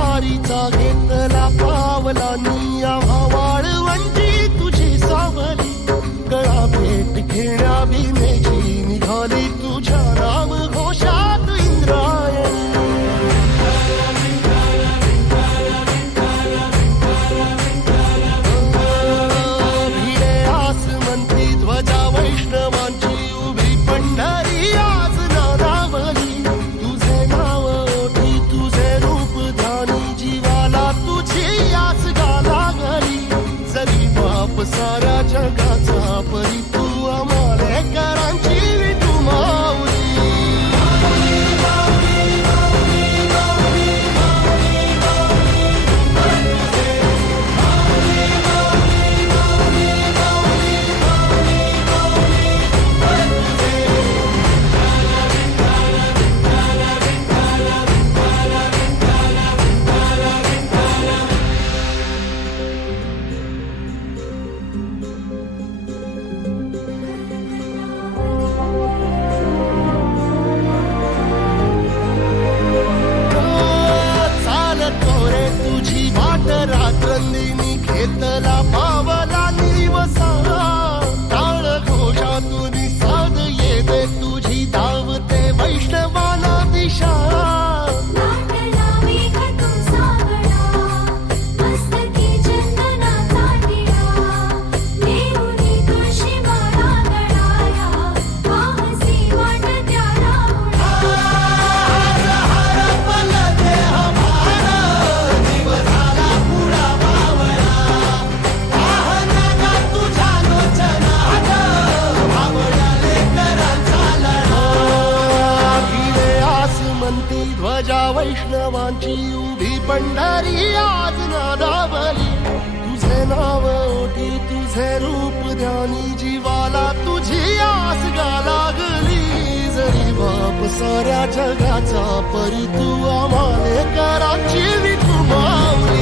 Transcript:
वारीचा घेतला पावला निया वाळवंटी तुझी सावली गळा भेट घेण्या भीमेची निघाली तुझ्या नाम घोषात इंद्रायणी भिडे आसमंती ध्वजा वैष्णवांची उभी पंढरी आज नादावली तुझे नाव ओठी तुझे रूप ध्यानी जीवाला तुझी आस गाला गली जरी बाप साऱ्या जगाचा परी तू आमालेकरांची विठू माऊली रात्रंदिनी घेतला पावला निवसा टाळ घोषातून साध येते तुझी धावते वैष्णवाला दिशा ध्वजा वैष्णवांची उभी पंढरी आज नादावली तुझे नाव ओठी तुझे रूप ध्यानी जीवाला तुझी आस गाला गली जरी बाप साऱ्या जगाचा परी तू आम्हालेकरांची विठू माऊली